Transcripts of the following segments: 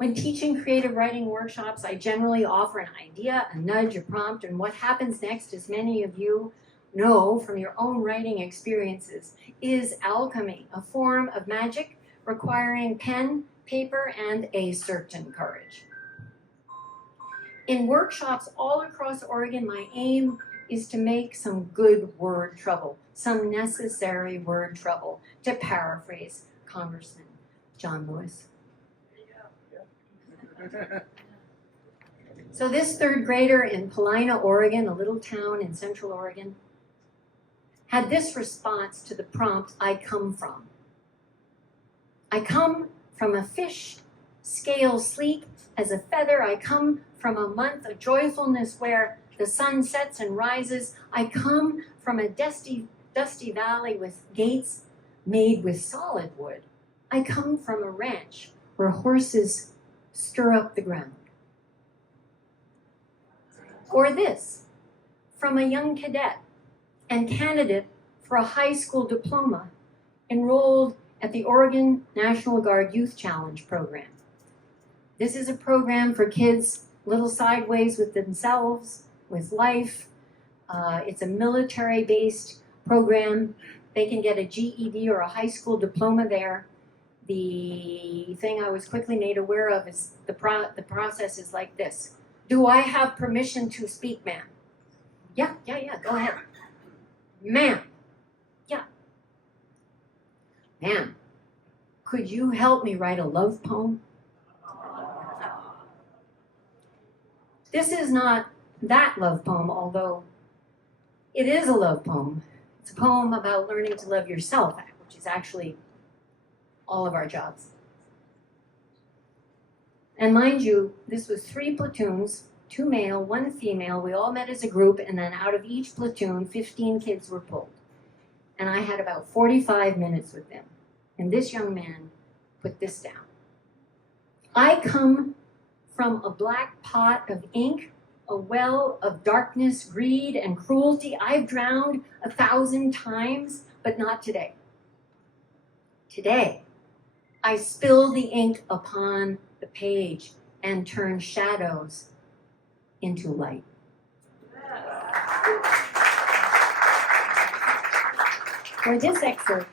When teaching creative writing workshops, I generally offer an idea, a nudge, a prompt, and what happens next, as many of you know from your own writing experiences, is alchemy, a form of magic requiring pen, paper, and a certain courage. In workshops all across Oregon, my aim is to make some good word trouble, some necessary word trouble, to paraphrase Congressman John Lewis. So this third grader in Paulina, Oregon, a little town in Central Oregon, had this response to the prompt, I come from. I come from a fish, scale sleek as a feather. I come from a month of joyfulness where the sun sets and rises. I come from a dusty valley with gates made with solid wood. I come from a ranch where horses stir up the ground. Or this, from a young cadet and candidate for a high school diploma enrolled at the Oregon National Guard Youth Challenge program. This is a program for kids a little sideways with themselves, with life. It's a military-based program. They can get a GED or a high school diploma there. The thing I was quickly made aware of is the process is like this. Do I have permission to speak, ma'am? Yeah, go ahead. Ma'am. Yeah. Ma'am, could you help me write a love poem? This is not that love poem, although it is a love poem. It's a poem about learning to love yourself, which is actually all of our jobs. And mind you, this was 3 platoons, 2 male, 1 female. We all met as a group, and then out of each platoon, 15 kids were pulled. And I had about 45 minutes with them. And this young man put this down. I come from a black pot of ink, a well of darkness, greed, and cruelty I've drowned 1,000 times, but not today. Today, I spill the ink upon the page and turn shadows into light. For this excerpt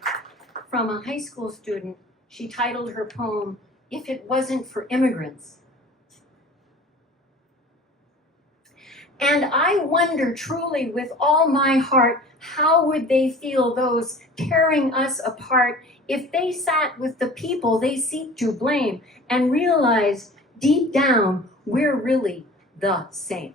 from a high school student, she titled her poem, If It Wasn't for Immigrants. And I wonder truly with all my heart, how would they feel, those tearing us apart, if they sat with the people they seek to blame and realized deep down we're really the same.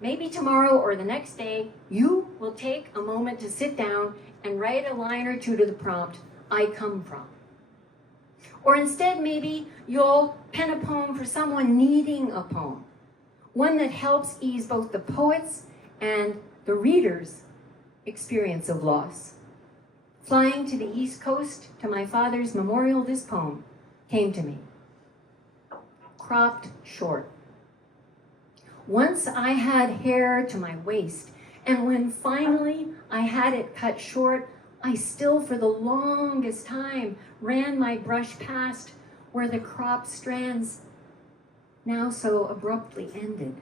Maybe tomorrow or the next day, you will take a moment to sit down and write a line or two to the prompt, I come from. Or instead, maybe you'll pen a poem for someone needing a poem, one that helps ease both the poet's and the reader's experience of loss. Flying to the East Coast to my father's memorial, this poem came to me, cropped short. Once I had hair to my waist, and when finally I had it cut short, I still for the longest time ran my brush past where the cropped strands now so abruptly ended.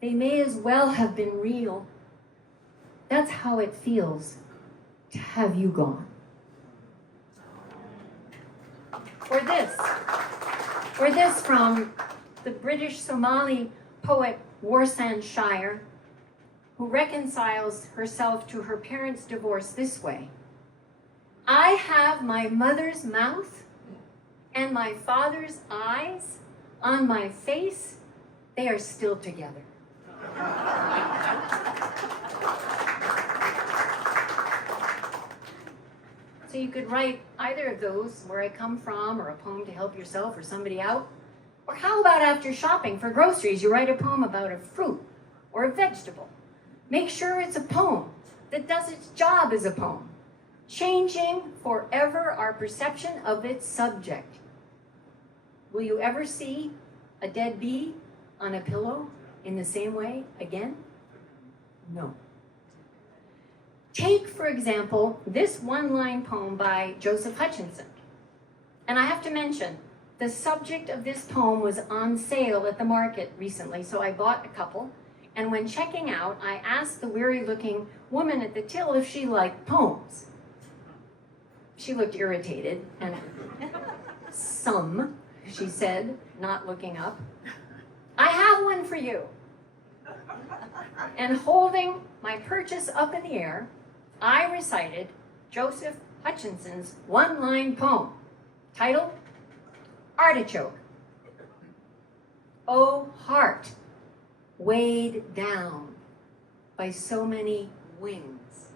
They may as well have been real. That's how it feels to have you gone. Or this from the British Somali poet Waterston, who reconciles herself to her parents' divorce this way. I have my mother's mouth and my father's eyes on my face. They are still together. So you could write either of those, where I come from, or a poem to help yourself or somebody out. Or how about after shopping for groceries, you write a poem about a fruit or a vegetable. Make sure it's a poem that does its job as a poem, changing forever our perception of its subject. Will you ever see a dead bee on a pillow in the same way again? No. Take, for example, this one-line poem by Joseph Hutchinson. And I have to mention, the subject of this poem was on sale at the market recently, so I bought a couple. And when checking out, I asked the weary-looking woman at the till if she liked poems. She looked irritated, and some, she said, not looking up. I have one for you. And holding my purchase up in the air, I recited Joseph Hutchinson's one-line poem, titled Artichoke. Oh, heart, weighed down by so many wings.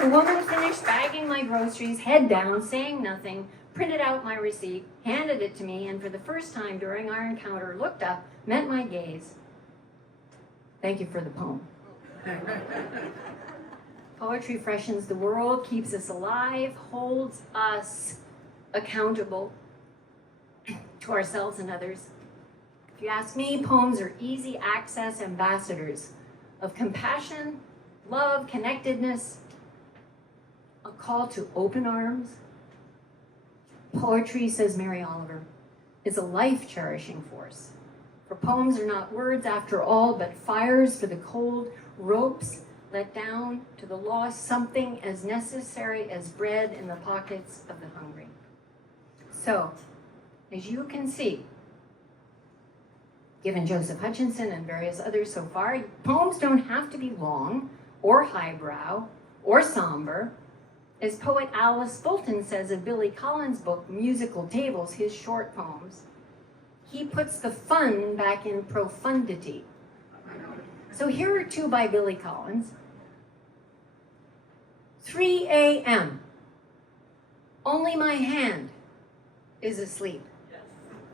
The woman finished bagging my groceries, head down, saying nothing, printed out my receipt, handed it to me, and for the first time during our encounter, looked up, met my gaze. Thank you for the poem. Poetry freshens the world, keeps us alive, holds us accountable to ourselves and others. If you ask me, poems are easy access ambassadors of compassion, love, connectedness, a call to open arms. Poetry, says Mary Oliver, is a life-cherishing force. For poems are not words after all, but fires for the cold, ropes let down to the lost, something as necessary as bread in the pockets of the hungry. So, as you can see, given Joseph Hutchinson and various others so far, poems don't have to be long or highbrow or somber. As poet Alice Fulton says of Billy Collins' book, Musical Tables, his short poems, he puts the fun back in profundity. So here are two by Billy Collins. 3 a.m. Only my hand is asleep,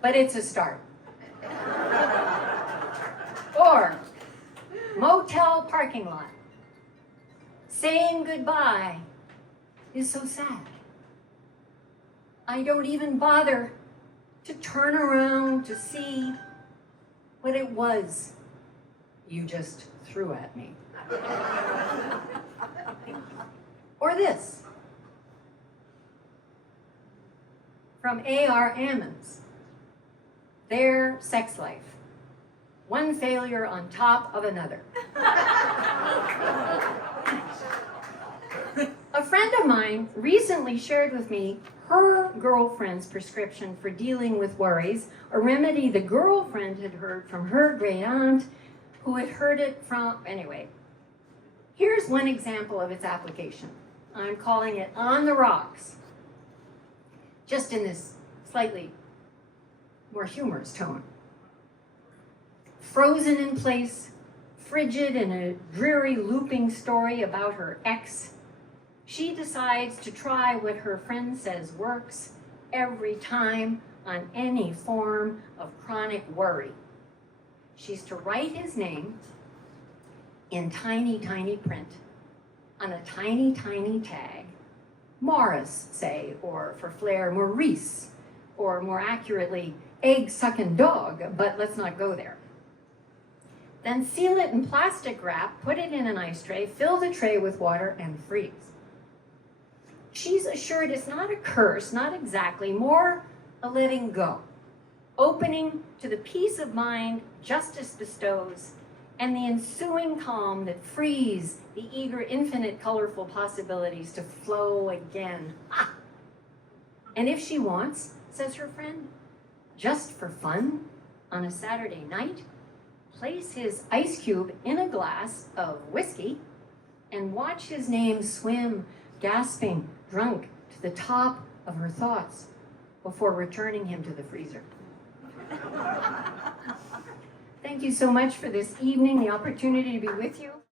but it's a start. Or motel parking lot. Saying goodbye is so sad. I don't even bother to turn around to see what it was you just threw at me. Or this, from A.R. Ammons, Their Sex Life, one failure on top of another. A friend of mine recently shared with me her girlfriend's prescription for dealing with worries, a remedy the girlfriend had heard from her great aunt, who had heard it from, anyway. Here's one example of its application. I'm calling it On the Rocks, just in this slightly more humorous tone. Frozen in place, frigid in a dreary looping story about her ex, she decides to try what her friend says works every time on any form of chronic worry. She's to write his name in tiny, tiny print on a tiny, tiny tag. Morris, say, or for flair, Maurice, or more accurately, egg-sucking dog, but let's not go there. Then seal it in plastic wrap, put it in an ice tray, fill the tray with water, and freeze. She's assured it's not a curse, not exactly, more a letting go, opening to the peace of mind justice bestows, and the ensuing calm that frees the eager, infinite, colorful possibilities to flow again. Ah! And if she wants, says her friend, just for fun, on a Saturday night, place his ice cube in a glass of whiskey and watch his name swim, gasping, drunk, to the top of her thoughts before returning him to the freezer. Thank you so much for this evening, the opportunity to be with you.